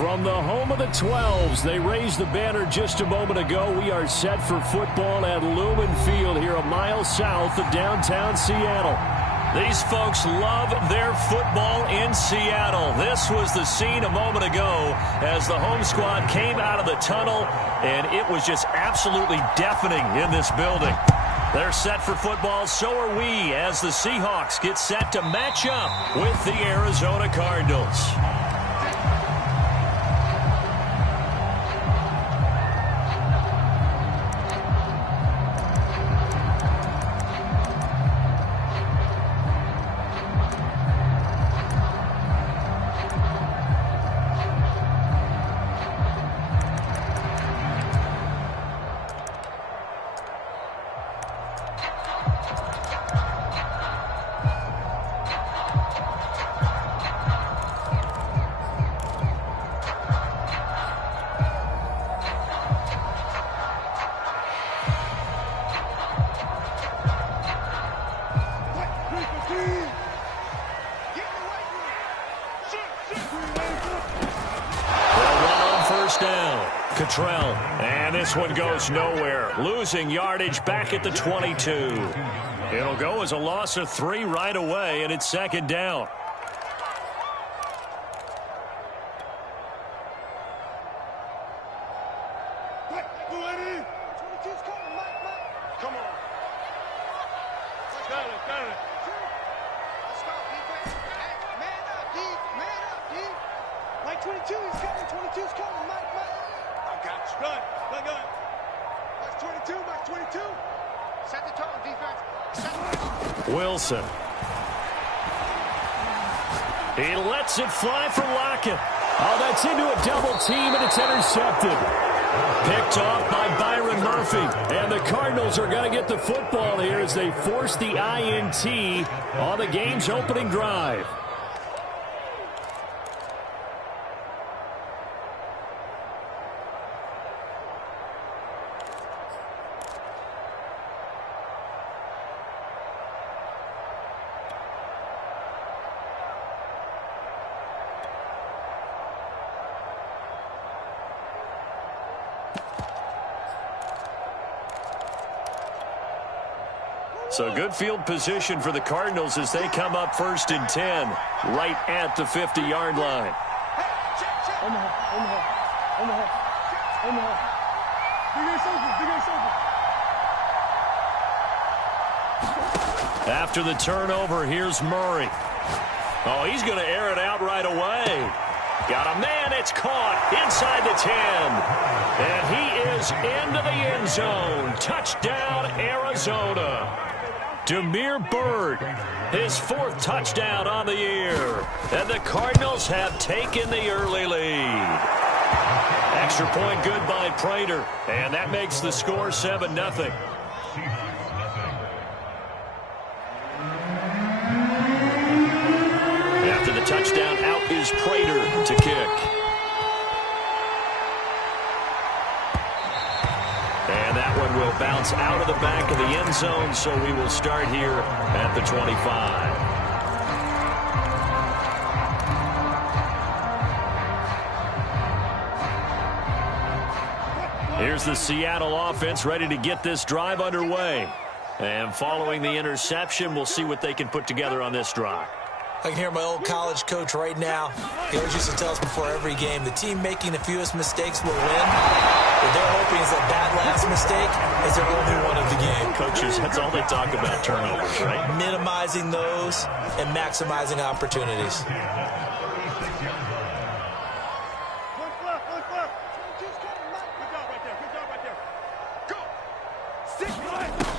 From the home of the 12s, they raised the banner just a moment ago. We are set for football at Lumen Field here a mile south of downtown Seattle. These folks love their football in Seattle. This was the scene a moment ago as the home squad came out of the tunnel, and it was just absolutely deafening in this building. They're set for football, so are we, as the Seahawks get set to match up with the Arizona Cardinals. And this one goes nowhere. Losing yardage back at the 22. It'll go as a loss of 3 right away, and it's second down. Wilson. He lets it fly for Lockett. Oh, that's into a double team, and it's intercepted. Picked off by Byron Murphy. And the Cardinals are going to get the football here as they force the INT on the game's opening drive. So good field position for the Cardinals as they come up 1st and 10, right at the 50-yard line. After the turnover, here's Murray. Oh, he's going to air it out right away. Got a man, it's caught inside the 10. And he is into the end zone. Touchdown, Arizona. Damiere Byrd, his 4th touchdown on the year. And the Cardinals have taken the early lead. Extra point good by Prater. And that makes the score 7-0. After the touchdown, out is Prater to kick. And that one will bounce out of the back of the end zone, so we will start here at the 25. Here's the Seattle offense ready to get this drive underway. And following the interception, we'll see what they can put together on this drive. I can hear my old college coach right now. He always used to tell us before every game, the team making the fewest mistakes will win. What they're hoping is that last mistake is their only one of the game. Coaches, that's all they talk about, turnovers, right? Minimizing those and maximizing opportunities.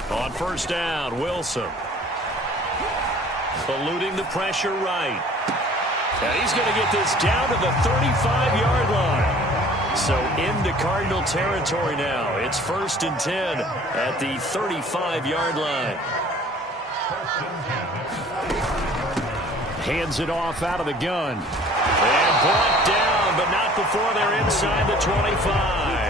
On 1st down, Wilson. Eluding the pressure right. And he's going to get this down to the 35-yard line. So into Cardinal territory now. It's 1st and 10 at the 35-yard line. Hands it off out of the gun. And brought down, but not before they're inside the 25.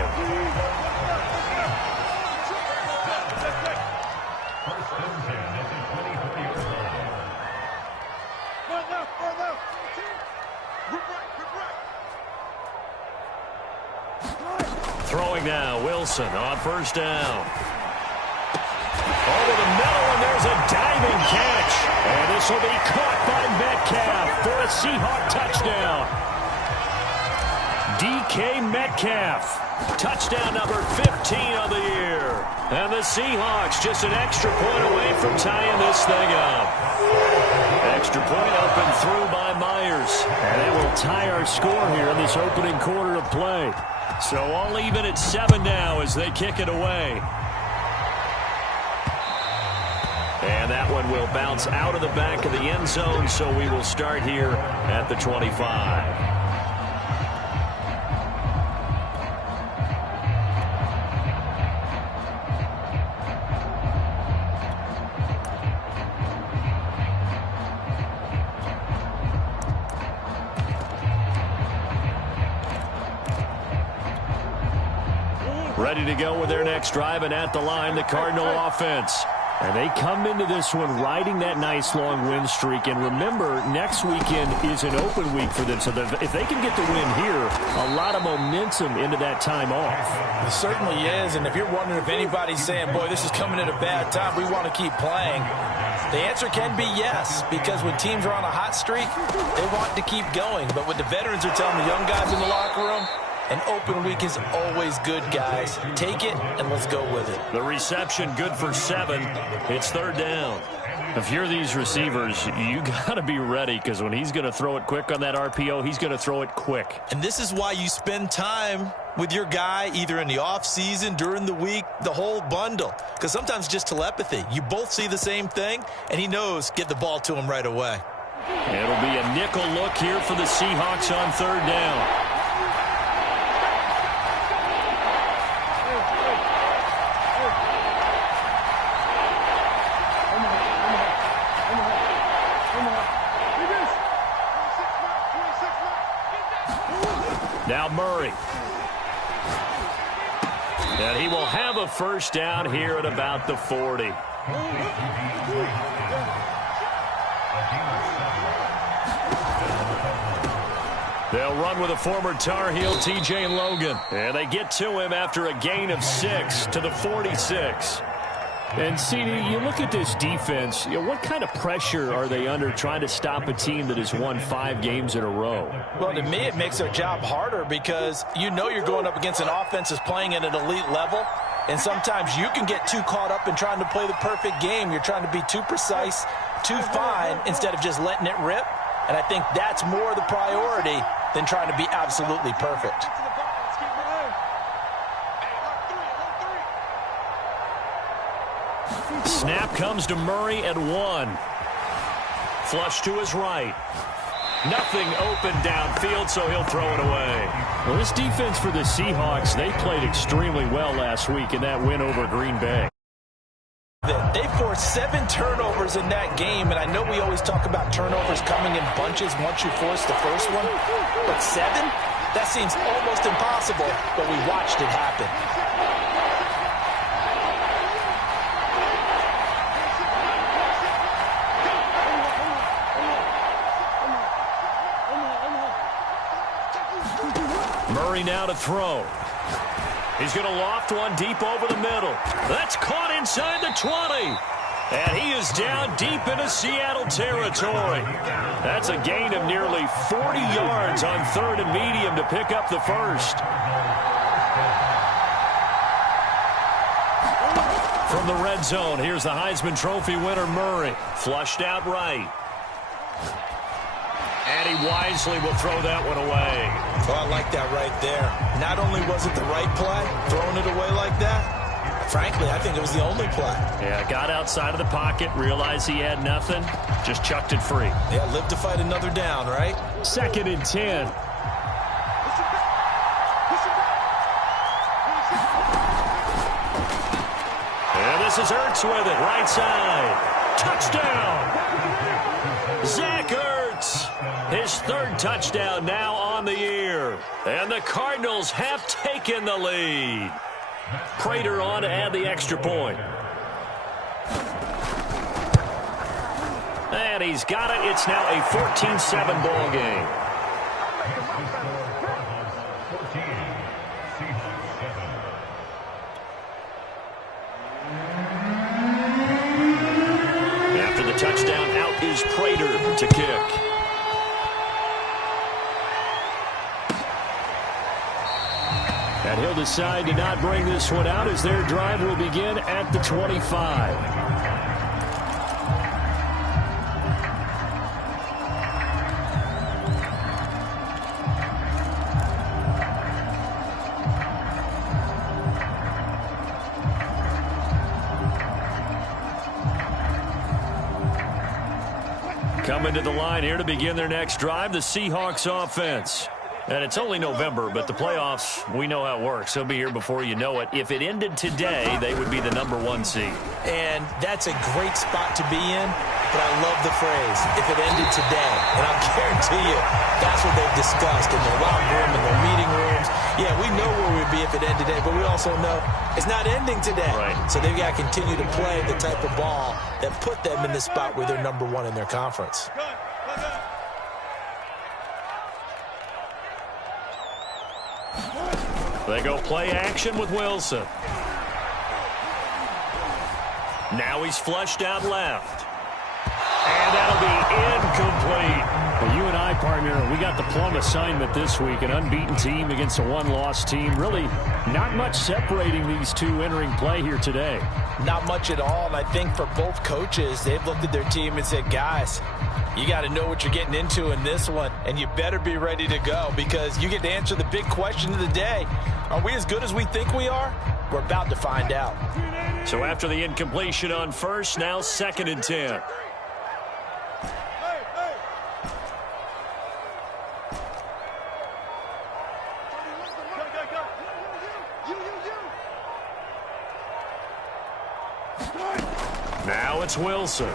Throwing now, Wilson on first down. Over the middle, and there's a diving catch. And this will be caught by Metcalf for a Seahawk touchdown. DK Metcalf. Touchdown number 15 of the year. And the Seahawks just an extra point away from tying this thing up. Extra point up and through by Myers. And it will tie our score here in this opening quarter of play. So all even at 7 now as they kick it away. And that one will bounce out of the back of the end zone, so we will start here at the 25. Ready to go with their next drive, and at the line, the Cardinal offense. And they come into this one riding that nice long win streak. And remember, next weekend is an open week for them. So if they can get the win here, a lot of momentum into that time off. It certainly is. And if you're wondering if anybody's saying, boy, this is coming at a bad time, we want to keep playing, the answer can be yes. Because when teams are on a hot streak, they want to keep going. But what the veterans are telling the young guys in the locker room, an open week is always good, guys. Take it, and let's go with it. The reception good for 7. It's third down. If you're these receivers, you got to be ready, because when he's going to throw it quick on that RPO, he's going to throw it quick. And this is why you spend time with your guy, either in the offseason, during the week, the whole bundle. Because sometimes just telepathy. You both see the same thing, and he knows get the ball to him right away. It'll be a nickel look here for the Seahawks on third down. Now Murray. And he will have a first down here at about the 40. They'll run with a former Tar Heel, T.J. Logan. And they get to him after a gain of 6 to the 46. And, CD, you look at this defense, what kind of pressure are they under trying to stop a team that has won 5 games in a row? Well, to me, it makes their job harder because you know you're going up against an offense that's playing at an elite level, and sometimes you can get too caught up in trying to play the perfect game. You're trying to be too precise, too fine, instead of just letting it rip. And I think that's more the priority than trying to be absolutely perfect. Snap comes to Murray at 1. Flush to his right. Nothing open downfield, so he'll throw it away. Well, this defense for the Seahawks, they played extremely well last week in that win over Green Bay. They forced 7 turnovers in that game, and I know we always talk about turnovers coming in bunches once you force the first one, but 7? That seems almost impossible, but we watched it happen. Murray now to throw. He's going to loft one deep over the middle. That's caught inside the 20. And he is down deep into Seattle territory. That's a gain of nearly 40 yards on third and medium to pick up the first. From the red zone, here's the Heisman Trophy winner, Murray. Flushed out right. And he wisely will throw that one away. Oh, I like that right there. Not only was it the right play, throwing it away like that, frankly, I think it was the only play. Yeah, got outside of the pocket, realized he had nothing, just chucked it free. Yeah, live to fight another down, right? 2nd and 10. And this is Ertz with it, right side. Touchdown! Zach Ertz, his 3rd touchdown now on the year. And the Cardinals have taken the lead. Prater on to add the extra point. And he's got it. It's now a 14-7 ball game. And he'll decide to not bring this one out as their drive will begin at the 25. Coming to the line here to begin their next drive, the Seahawks offense. And it's only November, but the playoffs, we know how it works. They'll be here before you know it. If it ended today, they would be the #1 seed. And that's a great spot to be in, but I love the phrase, if it ended today. And I'll guarantee you, that's what they've discussed in their locker room, in their meeting rooms. Yeah, we know where we'd be if it ended today, but we also know it's not ending today. Right. So they've got to continue to play the type of ball that put them in the spot where they're #1 in their conference. They go play action with Wilson. Now he's flushed out left. And that'll be incomplete. Well, you and I, partner, we got the plum assignment this week. An unbeaten team against a one-loss team. Really not much separating these two entering play here today. Not much at all, and I think for both coaches, they've looked at their team and said, guys, you got to know what you're getting into in this one, and you better be ready to go because you get to answer the big question of the day. Are we as good as we think we are? We're about to find out. So after the incompletion on first, now 2nd and 10. Now it's Wilson.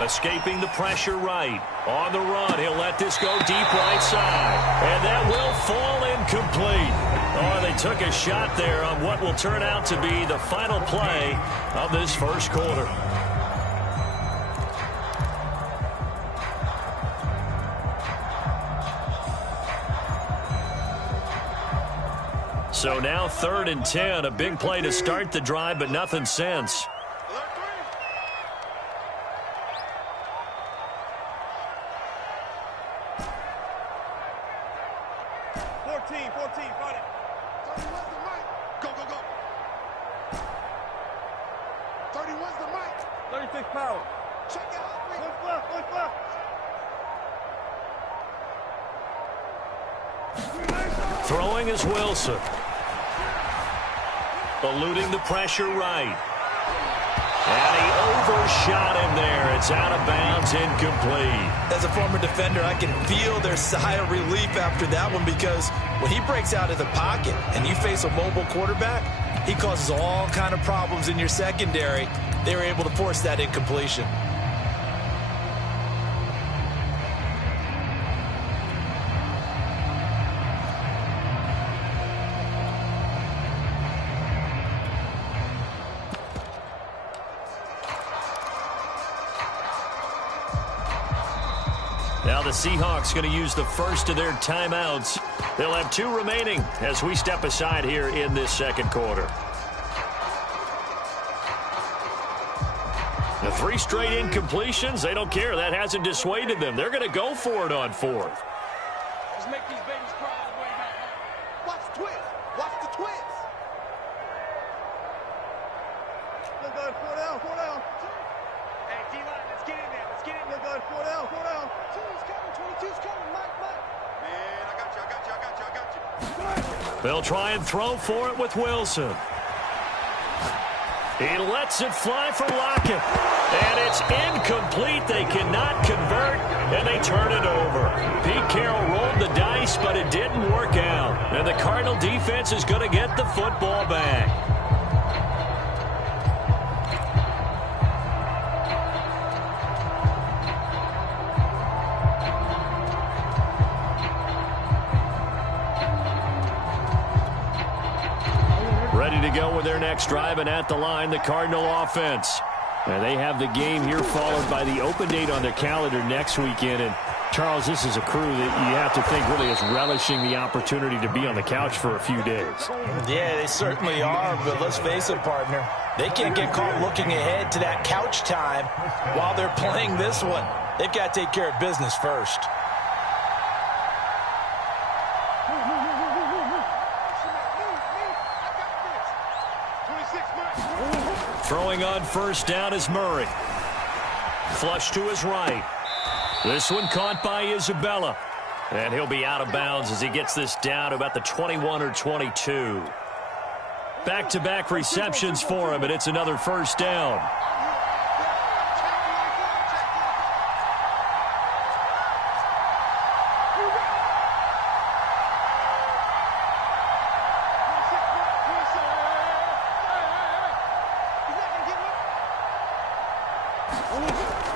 Escaping the pressure right. On the run, he'll let this go deep right side. And that will fall incomplete. Oh, they took a shot there on what will turn out to be the final play of this first quarter. So now 3rd and 10, a big play to start the drive, but nothing since. Throwing is Wilson. Eluding the pressure right. And he overshot him there. It's out of bounds, incomplete. As a former defender, I can feel their sigh of relief after that one because when he breaks out of the pocket and you face a mobile quarterback, he causes all kind of problems in your secondary. They were able to force that incompletion. Now the Seahawks going to use the first of their timeouts. They'll have 2 remaining as we step aside here in this second quarter. The 3 straight incompletions, they don't care. That hasn't dissuaded them. They're going to go for it on 4th. Let's make these babies cry all the way back. Watch the twist. Watch the twist. Look good. 4 down. 4 down. Hey, D-line, let's get in there. Let's get in there. Look good. 4 down. 4 down. 2's coming. 22's coming. Mike. Man, I got you. They'll try and throw for it with Wilson. He lets it fly for Lockett. And it's incomplete. They cannot convert, and they turn it over. Pete Carroll rolled the dice, but it didn't work out. And the Cardinal defense is going to get the football back. Ready to go with their next drive, and at the line, the Cardinal offense. And they have the game here followed by the open date on their calendar next weekend. And, Charles, this is a crew that you have to think really is relishing the opportunity to be on the couch for a few days. Yeah, they certainly are, but let's face it, partner. They can't get caught looking ahead to that couch time while they're playing this one. They've got to take care of business first. Throwing on first down is Murray. Flush to his right. This one caught by Isabella. And he'll be out of bounds as he gets this down to about the 21 or 22. Back-to-back receptions for him, and it's another first down.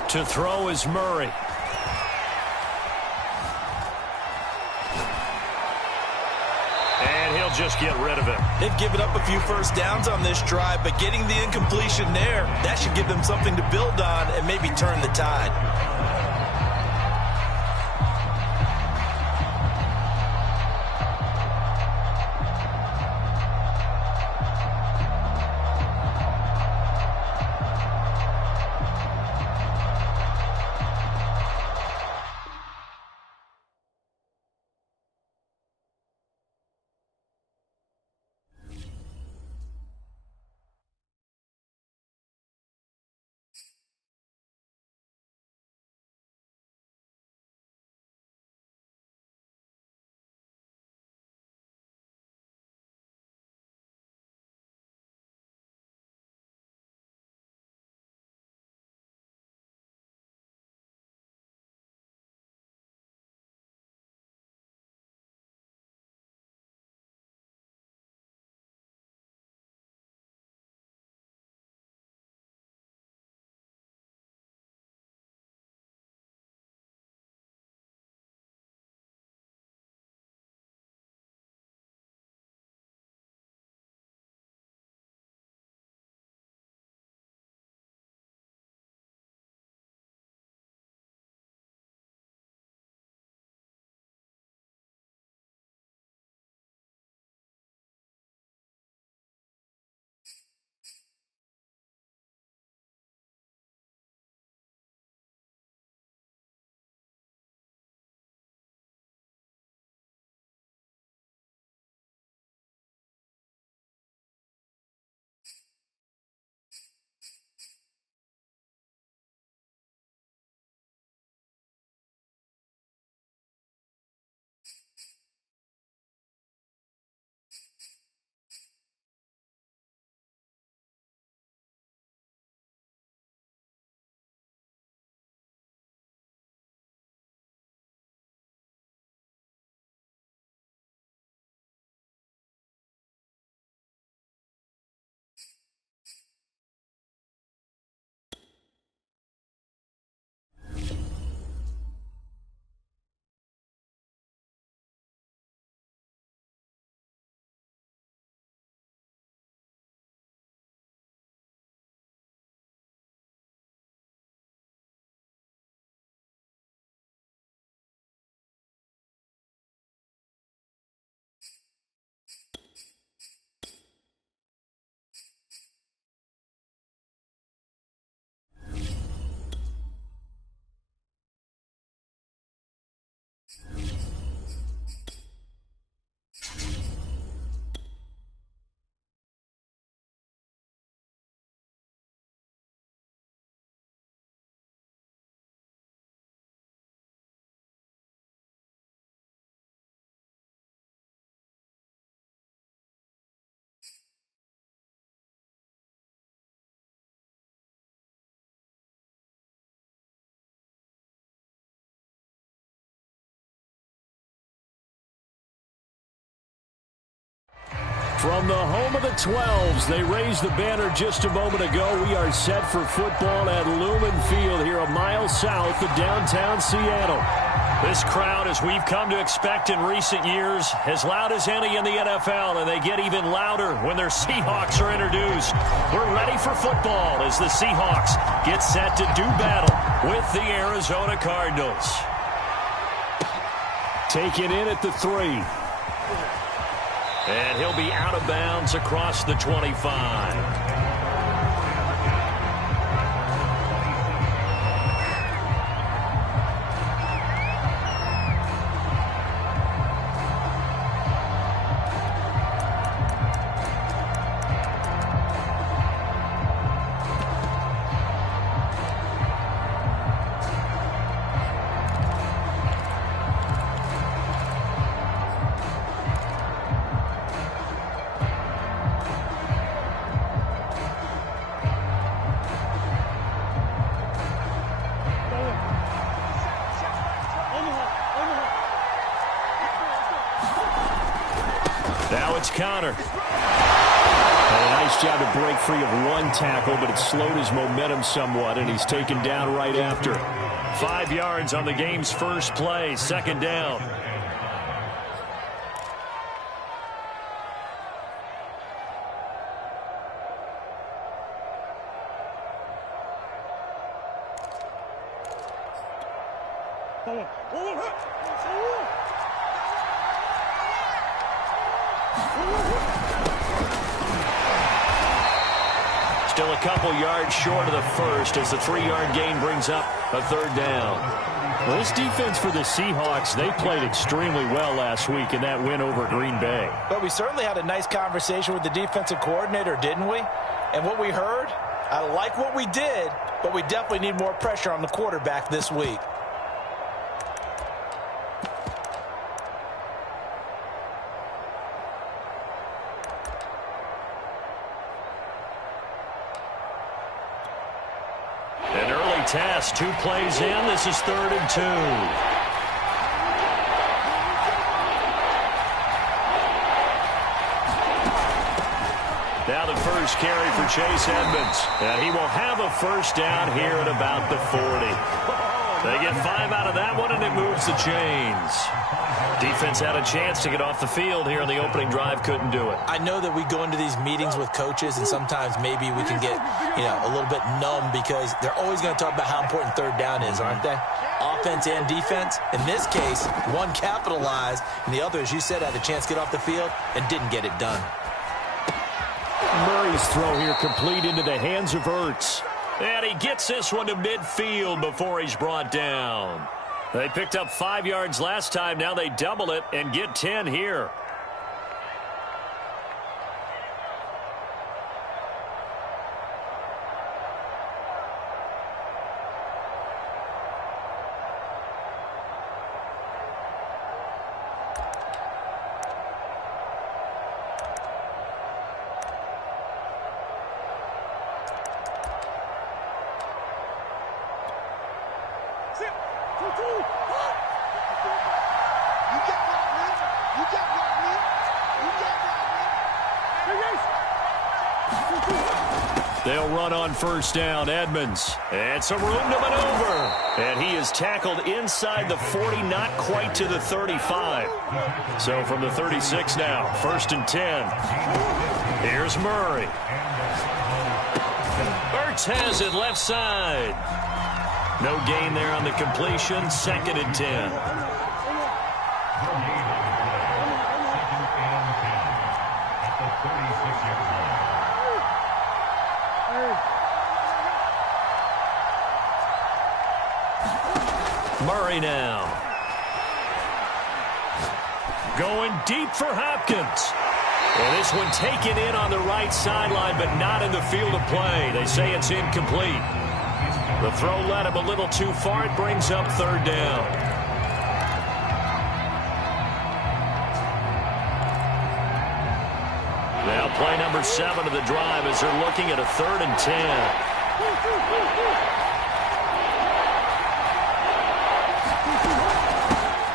To throw is Murray. And he'll just get rid of it. They've given up a few first downs on this drive, but getting the incompletion there, that should give them something to build on and maybe turn the tide. From the home of the 12s, they raised the banner just a moment ago. We are set for football at Lumen Field here a mile south of downtown Seattle. This crowd, as we've come to expect in recent years, as loud as any in the NFL, and they get even louder when their Seahawks are introduced. We're ready for football as the Seahawks get set to do battle with the Arizona Cardinals. Taken in at the 3. And he'll be out of bounds across the 25. Now it's Connor. And a nice job to break free of one tackle, but it slowed his momentum somewhat, and he's taken down right after. 5 yards on the game's first play, second down. Still a couple yards short of the first as the 3-yard gain brings up a third down. Well, this defense for the Seahawks, they played extremely well last week in that win over Green Bay. But we certainly had a nice conversation with the defensive coordinator, didn't we? And what we heard, I like what we did, but we definitely need more pressure on the quarterback this week. Test, 2 plays in. This is 3rd and 2. Now the first carry for Chase Edmonds. And he will have a first down here at about the 40. They get 5 out of that one, and it moves the chains. Defense had a chance to get off the field here in the opening drive, couldn't do it. I know that we go into these meetings with coaches, and sometimes maybe we can get, a little bit numb because they're always going to talk about how important third down is, aren't they? Offense and defense. In this case, one capitalized, and the other, as you said, had a chance to get off the field and didn't get it done. Murray's throw here complete into the hands of Ertz. And he gets this one to midfield before he's brought down. They picked up 5 yards last time. Now they double it and get 10 here. They'll run on first down. Edmonds. And some room to maneuver. And he is tackled inside the 40, not quite to the 35. So from the 36 now, 1st and 10. Here's Murray. Ertz has it left side. No gain there on the completion. 2nd and 10. Murray now. Going deep for Hopkins. And this one taken in on the right sideline, but not in the field of play. They say it's incomplete. The throw led him a little too far. It brings up 3rd down. Now play number 7 of the drive as they're looking at a 3rd and 10.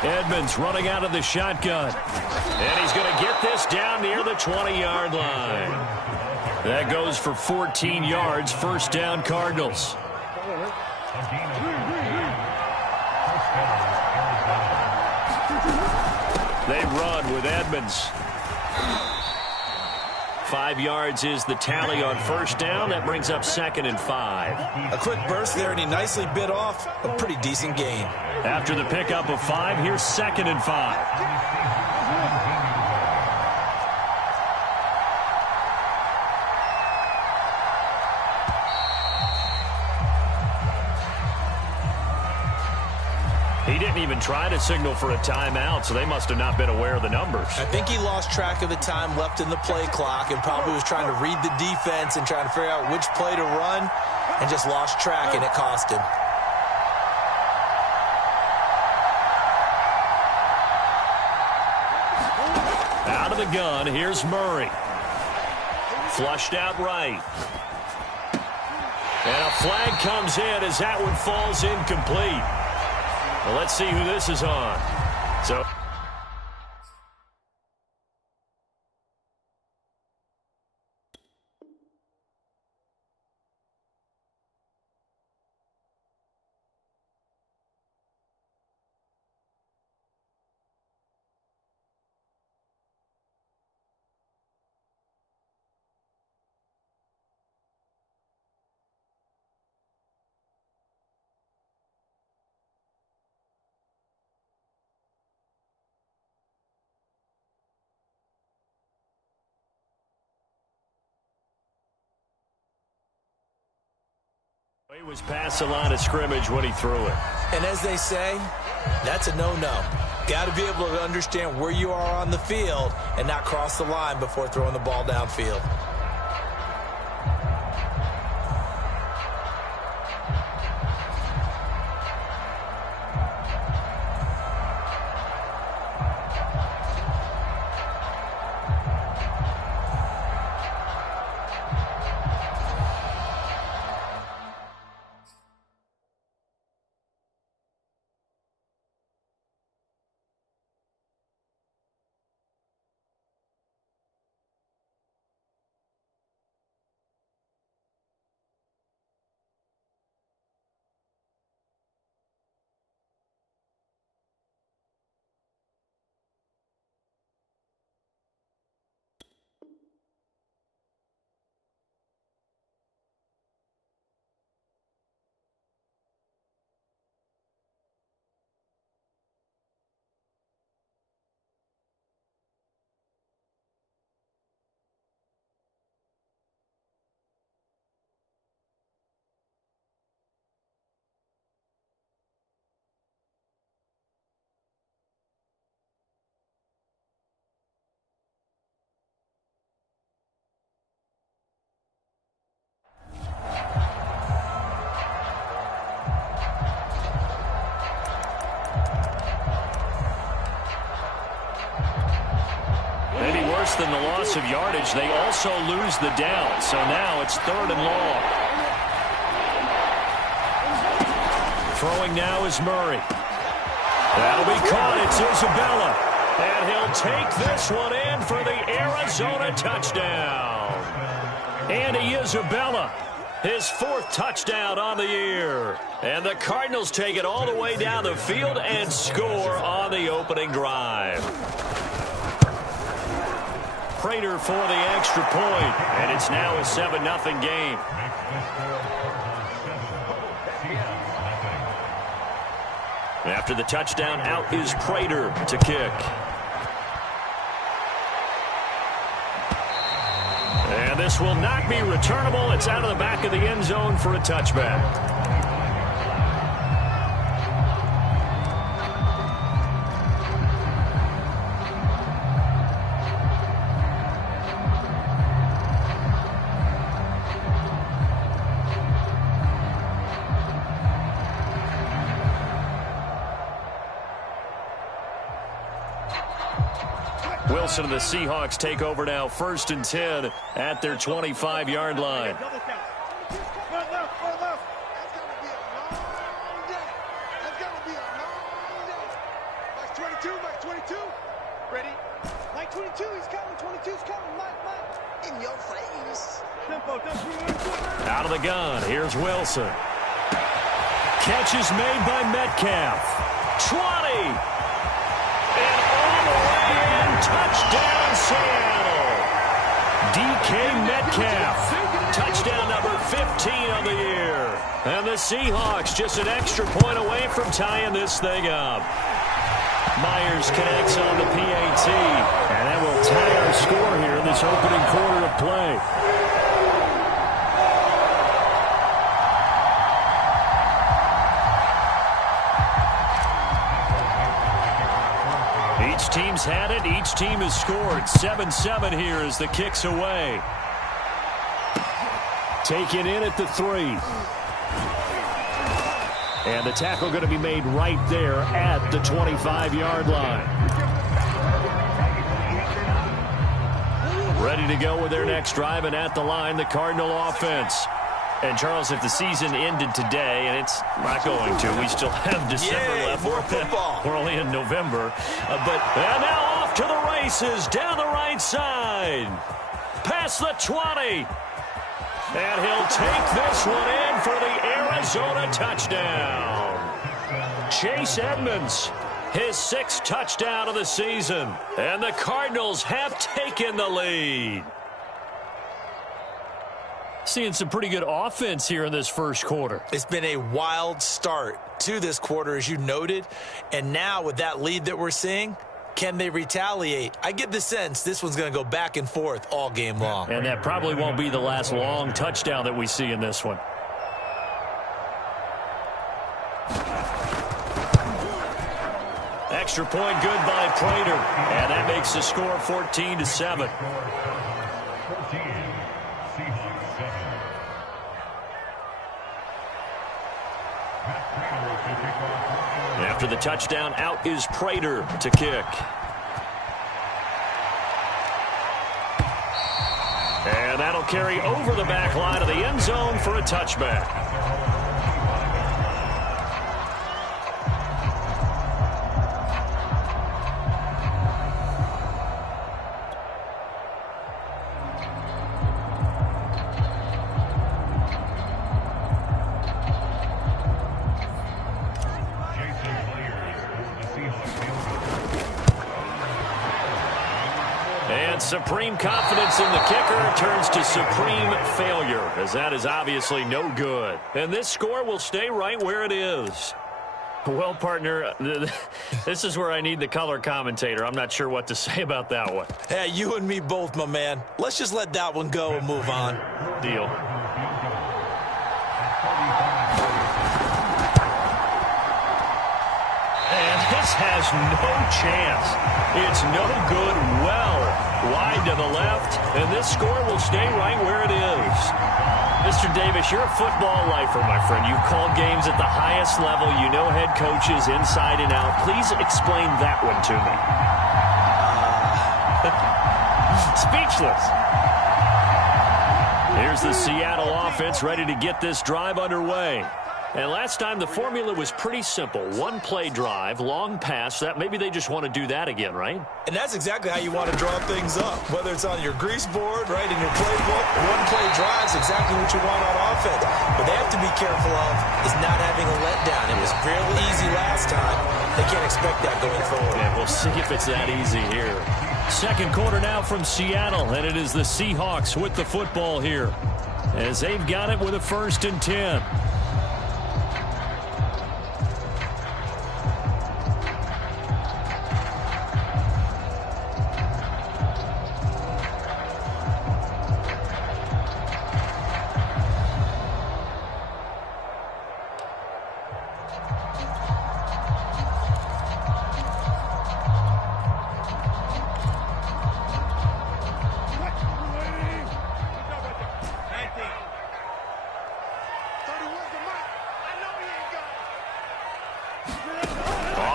Edmonds running out of the shotgun. And he's going to get this down near the 20-yard line. That goes for 14 yards. First down, Cardinals. They run with Edmonds. 5 yards is the tally on first down. That brings up 2nd and 5. A quick burst there, and he nicely bit off a pretty decent gain. After the pickup of 5, here's 2nd and 5. He didn't even try to signal for a timeout, so they must have not been aware of the numbers. I think he lost track of the time left in the play clock and probably was trying to read the defense and trying to figure out which play to run and just lost track, and it cost him. Out of the gun, here's Murray. Flushed out right. And a flag comes in as that one falls incomplete. Well, let's see who this is on. So He was past the line of scrimmage when he threw it. And as they say, that's a no-no. Got to be able to understand where you are on the field and not cross the line before throwing the ball downfield. Than the loss of yardage, they also lose the down. So now it's 3rd and long. Throwing now is Murray. That'll be caught. It's Isabella. And he'll take this one in for the Arizona touchdown. Andy Isabella, his 4th touchdown on the year. And the Cardinals take it all the way down the field and score on the opening drive. Prater for the extra point, and it's now a 7-0 game. After the touchdown, out is Prater to kick. And this will not be returnable. It's out of the back of the end zone for a touchback. Wilson and the Seahawks take over now, 1st and 10 at their 25-yard line. Out of the gun, here's Wilson. Catch is made by Metcalf. 20. Touchdown, Seattle. DK Metcalf. Touchdown number 15 on the year. And the Seahawks just an extra point away from tying this thing up. Myers connects on the PAT. And that will tie our score here in this opening quarter of play. Each team's had it. Each team has scored. 7-7 here as the kick's away. Taken in at the 3. And the tackle going to be made right there at the 25-yard line. Ready to go with their next drive, and at the line, the Cardinal offense. And, Charles, if the season ended today, and it's not going to, we still have December left. More football. We're only in November. And now off to the races, down the right side. Past the 20. And he'll take this one in for the Arizona touchdown. Chase Edmonds, his 6th touchdown of the season. And the Cardinals have taken the lead. Seeing some pretty good offense here in this first quarter. It's been a wild start to this quarter, as you noted. And now with that lead that we're seeing, can they retaliate? I get the sense this one's going to go back and forth all game long. And that probably won't be the last long touchdown that we see in this one. extra point good by Prater. And that makes the score 14-7. After the touchdown, out is Prater to kick. And that'll carry over the back line of the end zone for a touchback. Supreme confidence in the kicker turns to supreme failure, as that is obviously no good. And this score will stay right where it is. Well, partner, this is where I need the color commentator. I'm not sure what to say about that one. Hey, you and me both, my man. Let's just let that one go and move on. Deal. And this has no chance. It's no good. Well wide to the left, and this score will stay right where it is. Mr. Davis, you're a football lifer, my friend. You've called games at the highest level. You know head coaches inside and out. Please explain that one to me. Speechless. Here's the Seattle offense ready to get this drive underway. And last time the formula was pretty simple. One play drive, long pass. That maybe they just want to do that again, right? And that's exactly how you want to draw things up. Whether it's on your grease board, right, in your playbook, one play drive is exactly what you want on offense. What they have to be careful of is not having a letdown. It was fairly easy last time. They can't expect that going forward. Yeah, we'll see if it's that easy here. Second quarter now from Seattle, and it is the Seahawks with the football here, as they've got it with a 1st and 10.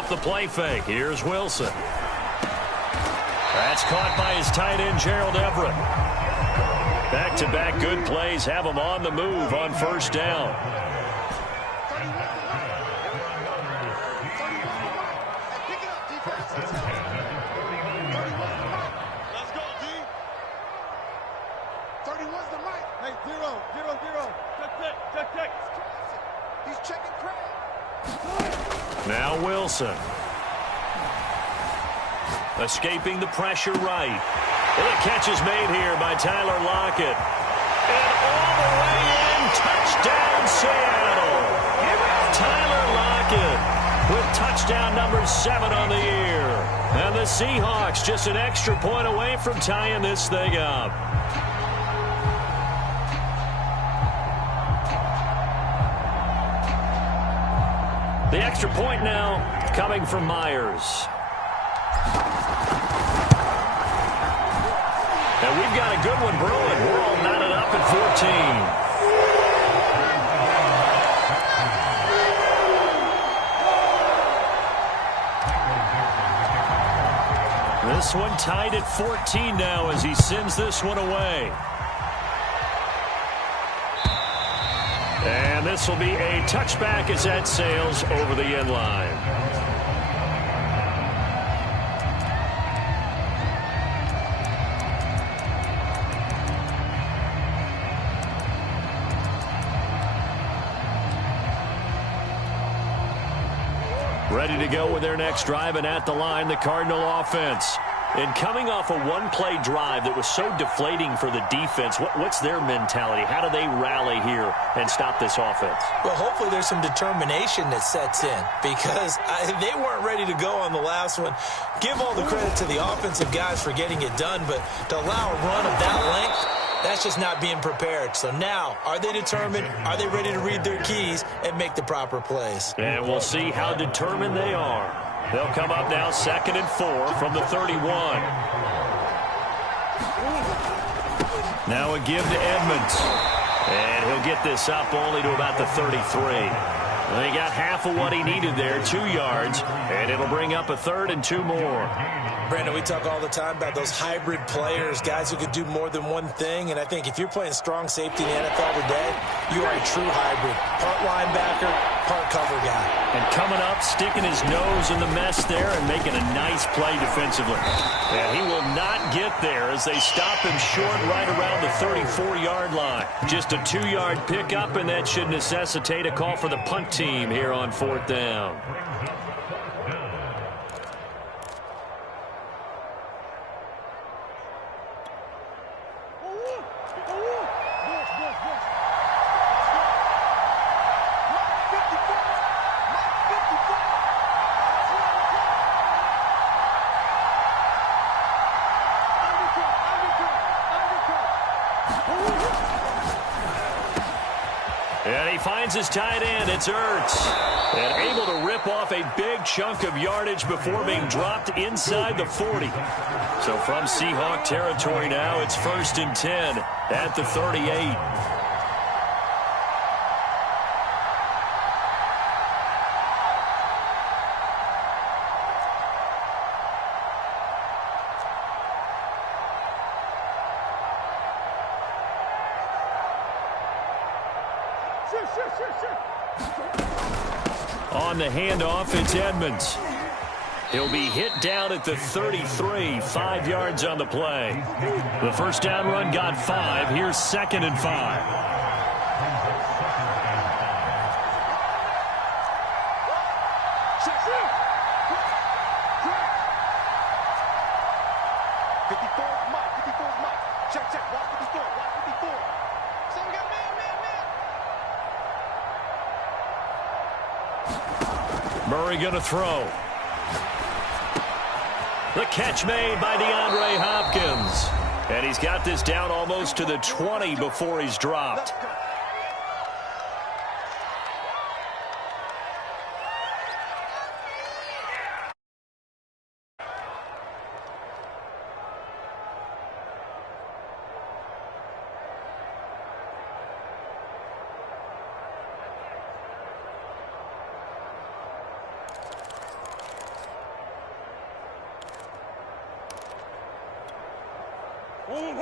The play fake. Here's Wilson. That's caught by his tight end, Gerald Everett. Back-to-back good plays have him on the move on 1st down. Let's go, D. 31's the mic. Hey, 0. Check. He's checking Craig. Now Wilson. Escaping the pressure right. And the catch is made here by Tyler Lockett. And all the way in, touchdown Seattle. Tyler Lockett with touchdown number 7 on the year. And the Seahawks just an extra point away from tying this thing up. The extra point now coming from Myers. And we've got a good one brewing. We're all knotted up at 14. This one tied at 14 now as he sends this one away. And this will be a touchback as that sails over the end line. Ready to go with their next drive, and at the line, the Cardinal offense. And coming off a one-play drive that was so deflating for the defense, what's their mentality? How do they rally here and stop this offense? Well, hopefully there's some determination that sets in, because they weren't ready to go on the last one. Give all the credit to the offensive guys for getting it done, but to allow a run of that length, that's just not being prepared. So now, are they determined? Are they ready to read their keys and make the proper plays? And we'll see how determined they are. They'll come up now 2nd and 4 from the 31. Now a give to Edmonds. And he'll get this up only to about the 33. He got half of what he needed there, 2 yards, and it'll bring up a 3rd and 2 more. Brandon, we talk all the time about those hybrid players, guys who could do more than one thing, and I think if you're playing strong safety in the NFL today, you are a true hybrid. Part linebacker, part cover guy. And coming up, sticking his nose in the mess there and making a nice play defensively. And he will not get there as they stop him short right around the 34-yard line. Just a 2-yard pickup, and that should necessitate a call for the punt team here on 4th down. And he finds his tight end. It's Ertz. And able to rip off a big chunk of yardage before being dropped inside the 40. So from Seahawk territory now, it's 1st and 10 at the 38. On the handoff, it's Edmonds. He'll be hit down at the 33, 5 yards on the play. The first down run got 5. Here's 2nd and 5. Murray going to throw. The catch made by DeAndre Hopkins. And he's got this down almost to the 20 before he's dropped.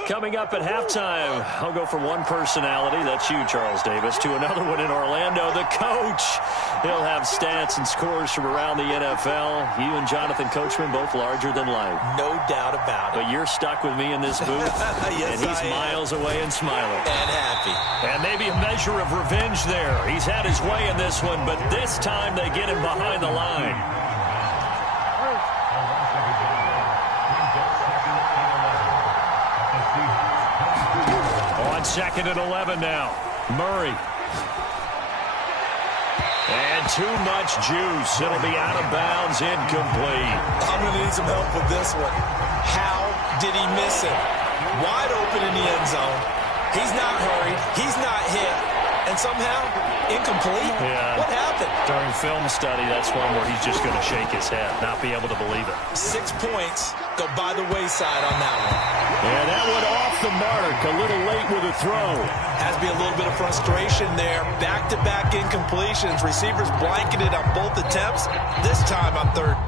Coming up at halftime, I'll go from one personality, that's you, Charles Davis, to another one in Orlando, the coach. He'll have stats and scores from around the NFL. You and Jonathan Coachman, both larger than life. No doubt about it. But you're stuck with me in this booth, yes, and he's miles away and smiling. And happy. And maybe a measure of revenge there. He's had his way in this one, but this time they get him behind the line. On 2nd and 11 now. Murray. And too much juice. It'll be out of bounds, incomplete. I'm going to need some help with this one. How did he miss it? Wide open in the end zone. He's not hurried. He's not hit. And somehow, incomplete? Yeah. What happened? During film study, that's one where he's just going to shake his head, not be able to believe it. 6 points go by the wayside on that one. And that one off the mark. A little late with a throw. Has to be a little bit of frustration there. Back-to-back incompletions. Receivers blanketed on both attempts. This time on 3rd.